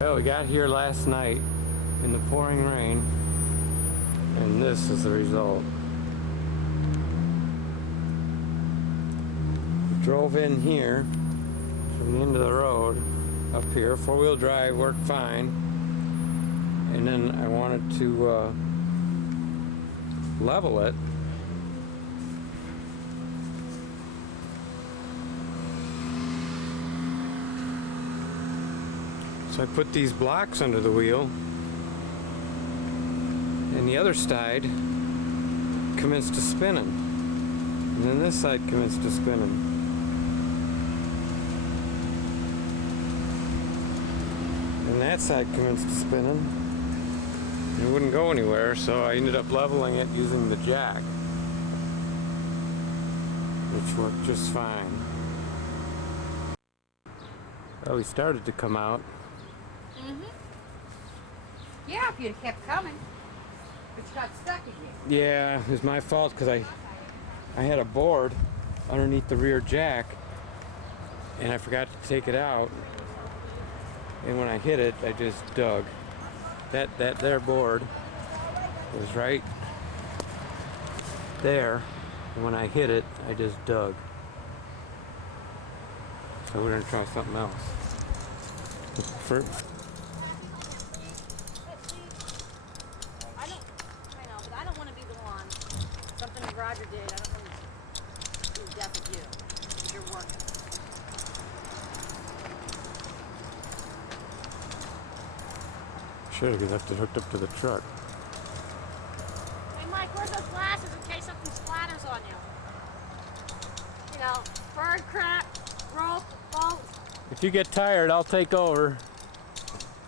Well, we got here last night in the pouring rain, and this is the result. We drove in here from the end of the road up here. Four-wheel drive worked fine, and then I wanted to level it. So I put these blocks under the wheel, and the other side commenced to spinning, and then this side commenced to spinning. And that side commenced to spinning. It wouldn't go anywhere, so I ended up leveling it using the jack, which worked just fine. Well, he started to come out. Yeah, if you'd have kept coming, but you got stuck again. Yeah, it was my fault because I had a board underneath the rear jack, and I forgot to take it out. And when I hit it, I just dug. That there board was right there, and when I hit it, I just dug. So we're gonna try something else. First. Something Roger did, I don't want to do death with you, because you're working. Should have left it hooked up to the truck. Hey Mike, where's those glasses in case something splatters on you? You know, bird crap, rope, bolt. If you get tired, I'll take over.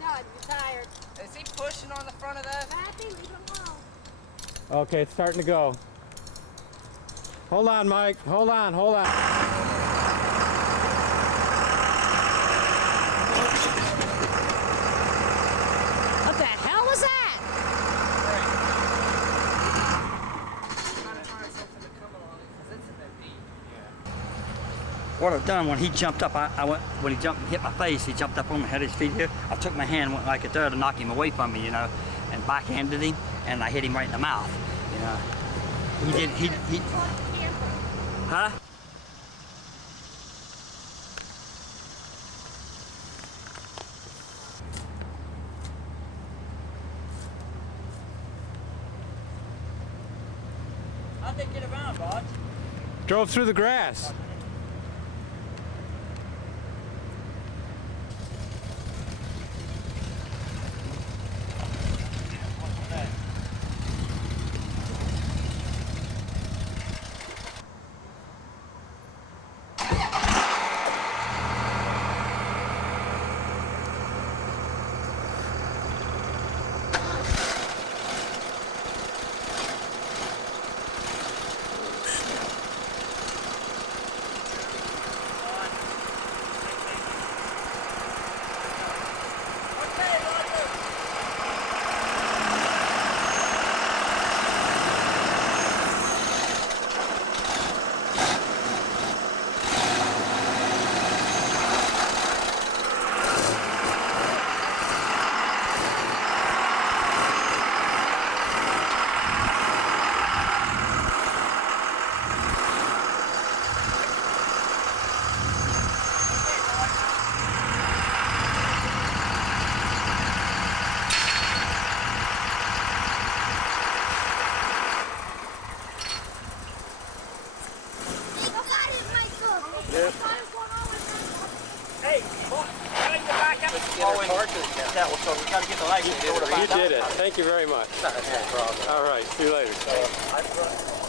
God, you're tired. Is he pushing on the front of that? Happy, leave him alone. Okay, it's starting to go. Hold on, Mike. Hold on, hold on. What the hell was that? Trying to find something to come along because it's in that deep. What I've done when he jumped up, I went, when he jumped and hit my face, he jumped up on me, had his feet here. I took my hand, went like a third to knock him away from me, you know, and backhanded him, and I hit him right in the mouth, you know. Huh? How'd they get around, Rod? Drove through the grass. Hey, boy, can I get back up? That was so we got to get the light. You did it. Thank you very much. No problem. All right. See you later.